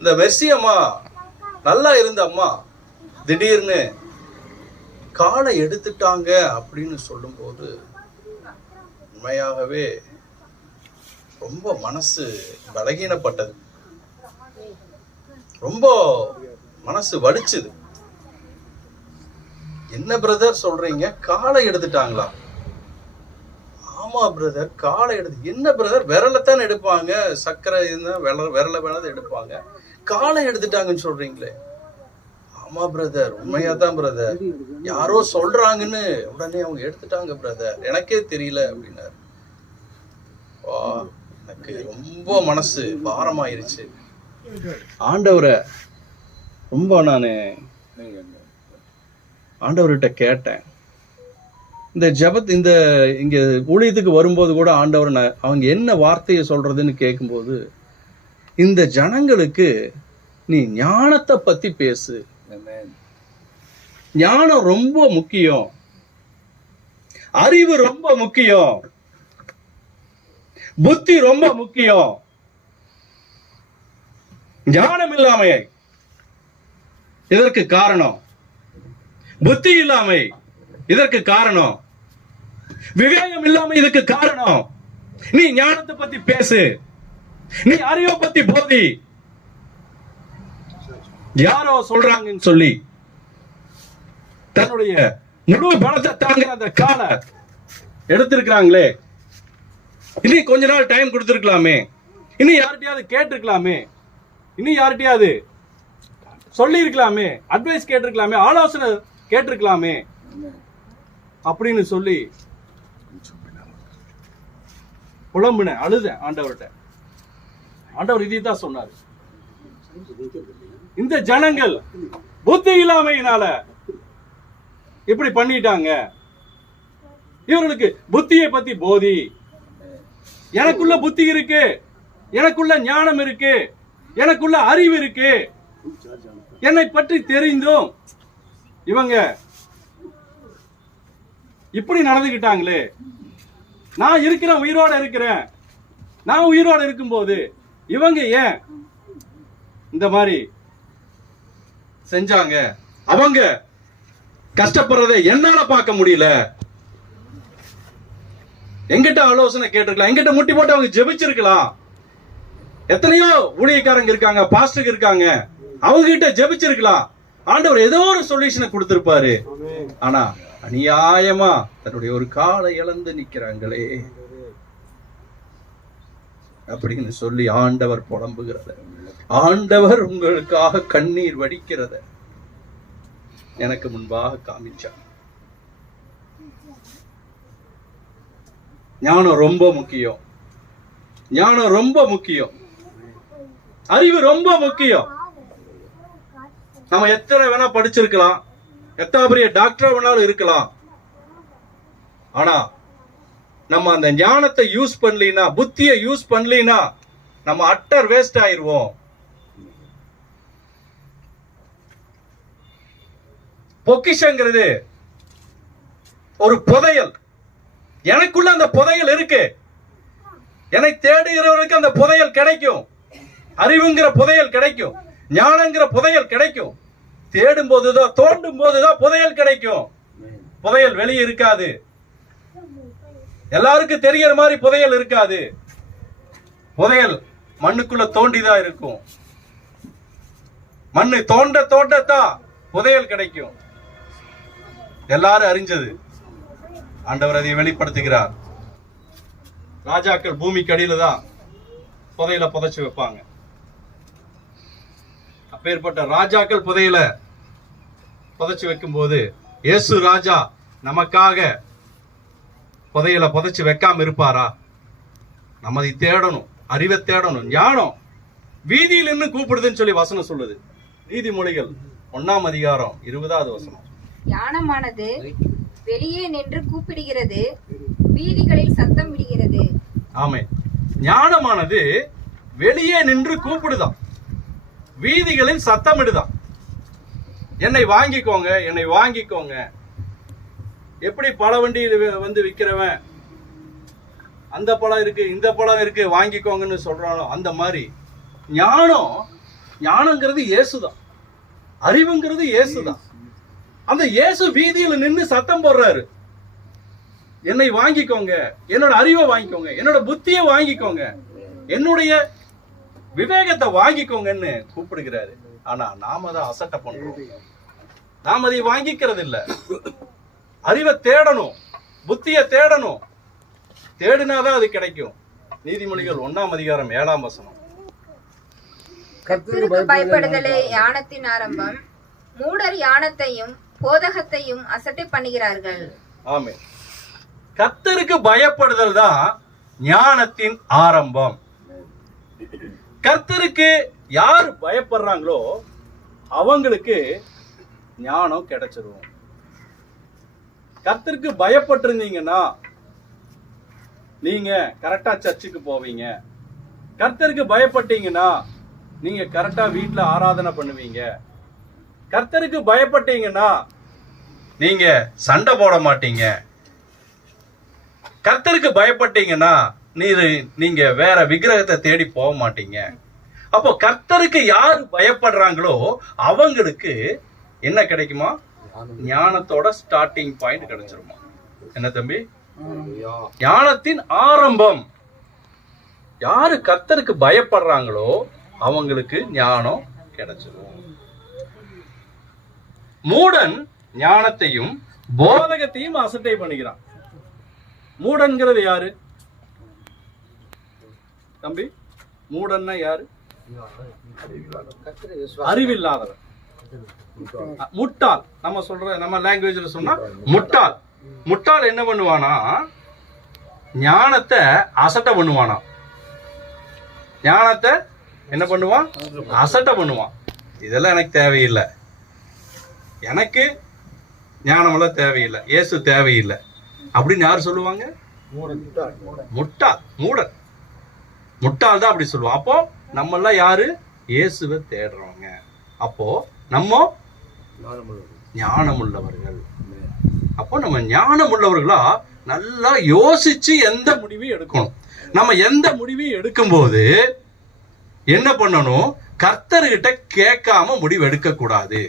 இந்த மெர்சி அம்மா நல்லா இருந்த அம்மா திடீர்னு காலை எடுத்துட்டாங்க அப்படின்னு சொல்லும்போது உண்மையாகவே ரொம்ப மனசு பலகீனப்பட்டது, ரொம்ப மனசு வலிச்சுது. என்ன பிரதர் சொல்றீங்க, காலை எடுத்துட்டாங்களா? ஆமா பிரதர், காலை எடுத்து. என்ன பிரதர், விரலைத்தான் எடுப்பாங்க, சர்க்கரை இருந்தா விரலை வேணாலும் எடுப்பாங்க, காலை எடுத்துட்டாங்கன்னு சொல்றீங்களே? ஆமா பிரதர், உண்மையாதான் பிரதர், யாரோ சொல்றாங்கன்னு உடனே அவங்க எடுத்துட்டாங்க பிரதர், எனக்கே தெரியல அப்படின்னாரு. எனக்கு ரொம்ப மனசு பாரமாயிருச்சு. ஆண்டவரை ரொம்ப நான் ஆண்டவர்கிட்ட கேட்டேன். இந்த இந்த இங்க ஊழியத்துக்கு வரும்போது கூட ஆண்டவர் அவங்க என்ன வார்த்தையை சொல்றதுன்னு கேட்கும்போது, இந்த ஜனங்களுக்கு நீ ஞானத்தை பத்தி பேசு, ஞானம் ரொம்ப முக்கியம், அறிவு ரொம்ப முக்கியம், புத்தி ரொம்ப முக்கியம். ஞானம் இல்லாமை இதற்கு காரணம், புத்தி இல்லாமை இதற்கு காரணம், விவேகம் இல்லாம இதுக்கு காரணம். நீ ஞானத்தை பத்தி பேசு, நீ அறிவை பத்தி போதி. யாரோ சொல்றாங்கன்னு சொல்லி தன்னுடைய முழு பலத்தை தாங்குற அந்த காலை எடுத்திருக்கிறாங்களே, இனி கொஞ்ச நாள் டைம் கொடுத்திருக்கலாமே, இனி யார்கிட்டயாவது கேட்டிருக்கலாமே, இனி யார்கிட்டயாவது சொல்லி இருக்கலாமே, அட்வைஸ் கேட்டிருக்கலாமே, ஆலோசனை கேட்டிருக்கலாமே அப்படின்னு சொல்லி புலம்புன, அழுத ஆண்டவர்கிட்ட. ஆண்டவர் இதைத்தான் சொன்னார், இந்த ஜனங்கள் புத்தி இல்லாமையினால இப்படி பண்ணிட்டாங்க, இவர்களுக்கு புத்தியை பத்தி போதி. எனக்குள்ள புத்தி இருக்கு, எனக்குள்ள ஞானம் இருக்கு, எனக்குள்ள அறிவு இருக்கு, என்னை பற்றி தெரிந்தும் இவங்க இப்படி நடந்துகிட்டாங்களே, நான் இருக்கிறேன், உயிரோட இருக்கிறேன், நான் உயிரோட இருக்கும்போது இவங்க ஏன் இந்த மாதிரி செஞ்சாங்க? அவங்க கஷ்டப்படுறதை என்னால பார்க்க முடியல. எங்கிட்ட ஆலோசனை கேட்டிருக்கலாம், எங்கிட்ட முட்டி போட்டு அவங்க ஜெபிச்சிருக்கலாம். எத்தனையோ ஊழியக்காரங்க இருக்காங்க, பாஸ்டர் இருக்காங்க, அவங்க கிட்ட ஜெபிச்சிருக்கலாம். ஆண்டவர் ஏதோ ஒரு சொல்யூஷனை கொடுத்திருப்பாரு. ஆனா அநியாயமா தன்னுடைய ஒரு காலை இழந்து நிக்கிறாங்களே அப்படின்னு சொல்லி ஆண்டவர் புலம்புகிறத, ஆண்டவர் உங்களுக்காக கண்ணீர் வடிக்கிறத எனக்கு முன்பாக காமிச்சார். ஞானம் ரொம்ப முக்கியம், ஞானம் ரொம்ப முக்கியம், அறிவு ரொம்ப முக்கியம். நம்ம எத்தனை வேணா படிச்சிருக்கலாம், எத்தனை பெரிய டாக்டர் வேணாலும் இருக்கலாம், ஆனா நம்ம அந்த ஞானத்தை யூஸ் பண்ணலினா, புத்தியை யூஸ் பண்ணலினா நம்ம அட்டர் வேஸ்ட் ஆயிருவோம். பொக்கிஷங்கிறது ஒரு புதையல். எனக்குள்ள அந்த புதையல் இருக்கு, என்னை தேடுகிறவருக்கு அந்த புதையல் கிடைக்கும். அறிவுங்கிற புதையல் கிடைக்கும், ஞானங்கிற புதையல் கிடைக்கும். தேடும் போதுதான், தோண்டும் போதுதான் புதையல் கிடைக்கும். புதையல் வெளியே இருக்காது, எல்லாருக்கும் தெரியற மாதிரி புதையல் இருக்காது. புதையல் மண்ணுக்குள்ள தோண்டிதான் இருக்கும். மண்ணு தோண்ட தோண்டத்தான் புதையல் கிடைக்கும். எல்லாரும் அறிஞ்சது, ஆண்டவர் அதை வெளிப்படுத்துகிறார். ராஜாக்கள் பூமிக்கு அடியில தான் புதையல புதைச்சு வைப்பாங்க. அப்பேற்பட்ட ராஜாக்கள் புதையல புதைச்சு வைக்கும் போது இயேசு ராஜா நமக்காக புதையல புதைச்சு வைக்காம இருப்பாரா? நம்ம அதை தேடணும், அறிவை தேடணும். ஞானம் வீதியில் நின்று கூப்பிடுதுன்னு சொல்லி வசனம் சொல்லுது. நீதிமொழிகள் 1ஆம் அதிகாரம் 20வது வசனம். ஞானமானது வெளியே நின்று கூப்பிடுகிறது, வீதிகளில் சத்தம் விடுகிறது. ஆமென். ஞானமானது வெளியே நின்று கூப்பிடுதான், வீதிகளில் சத்தமிடுதான். என்னை வாங்கிக்கோங்க, என்னை வாங்கிக்கோங்க. எப்படி பழ வண்டியில் வந்து விற்கிறவன் அந்த பழம் இருக்கு, இந்த பழம் இருக்கு, வாங்கிக்கோங்கன்னு சொல்றானோ அந்த மாதிரி ஞானங்கிறது இயேசுதான், அறிவுங்கிறது இயேசுதான். அந்த இயேசு வீதியில நின்று சத்தம் போடுறாரு, என்னை வாங்கிக்கோங்க, என்னோட அறிவை வாங்கிக்கோங்க, என்னோட புத்தியை வாங்கிக்கோங்க, என்னுடைய விவேகத்தை வாங்கிக்கோங்கன்னு கூப்பிடுகிறாரு. ஆனா நாம தான் அசட்டை பண்றோம். நாம் அதை வாங்கிக்கிறது இல்ல. அறிவை தேடணும், புத்தியை தேடணும், தேடினாதான் அது கிடைக்கும். நீதிமொழிகள் 1:7 கர்த்தருக்கு பயப்படுதலே ஞானத்தின் ஆரம்பம், மூடர் ஞானத்தையும் போதகத்தையும் அசட்டை பண்ணுகிறார்கள். ஆமென். கர்த்தருக்கு பயப்படுதல் தான் ஞானத்தின் ஆரம்பம். கர்த்தருக்கு யார் பயப்படுறாங்களோ அவங்களுக்கு ஞானம் கிடைச்சிரும். கர்த்தருக்கு பயப்பட்டிருந்தீங்கன்னா நீங்க கரெக்டா சர்ச்சுக்கு போவீங்க. கர்த்தருக்கு பயப்பட்டீங்கன்னா நீங்க கரெக்டா வீட்டுல ஆராதனை பண்ணுவீங்க. கர்த்தருக்கு பயப்பட்டீங்கன்னா நீங்க சண்டை போட மாட்டீங்க. கர்த்தருக்கு பயப்பட்டீங்கன்னா நீங்க வேற விக்கிரகத்தை தேடி போக மாட்டீங்க. அப்போ கர்த்தருக்கு யாரு பயப்படுறாங்களோ அவங்களுக்கு என்ன கிடைக்குமா? ஞானத்தோட ஸ்டார்டிங் பாயிண்ட் கிடைச்சிருமா? என்ன தம்பி? ஞானத்தின் ஆரம்பம். யாரு கர்த்தருக்கு பயப்படுறாங்களோ அவங்களுக்கு ஞானம் கிடைச்சிரும். மூடன் ஞானத்தையும் போதகத்தையும் அசட்டை பண்ணிக்கிறான். மூடன்கிறது யாரு தம்பி? மூடன்னா யாரு? அறிவில்லாதவன், முட்டாள். நம்ம சொல்ற நம்ம லாங்குவேஜ்ல சொன்னா முட்டாள். முட்டாள் என்ன பண்ணுவானா? ஞானத்தை அசட்டை பண்ணுவானா? ஞானத்தை என்ன பண்ணுவான்? அசட்டை பண்ணுவான். இதெல்லாம் எனக்கு தேவையில்லை, எனக்கு ஞானமெல்லாம் தேவையில்லை, இயேசு தேவையில்லை அப்படின்னு யார் சொல்லுவாங்க? முட்டாள், மூடன், முட்டாள் தான் அப்படி சொல்லுவான். அப்போ நம்ம எல்லாம் யாரு? இயேசுவை தேடுறவங்க. அப்போ நம்ம ஞானம் உள்ளவர்கள். அப்போ நம்ம ஞானம் உள்ளவர்களா நல்லா யோசிச்சு எந்த முடிவையும் எடுக்கணும். நம்ம எந்த முடிவையும் எடுக்கும்போது என்ன பண்ணணும்? கர்த்தர்கிட்ட கேட்காம முடிவு எடுக்க கூடாது.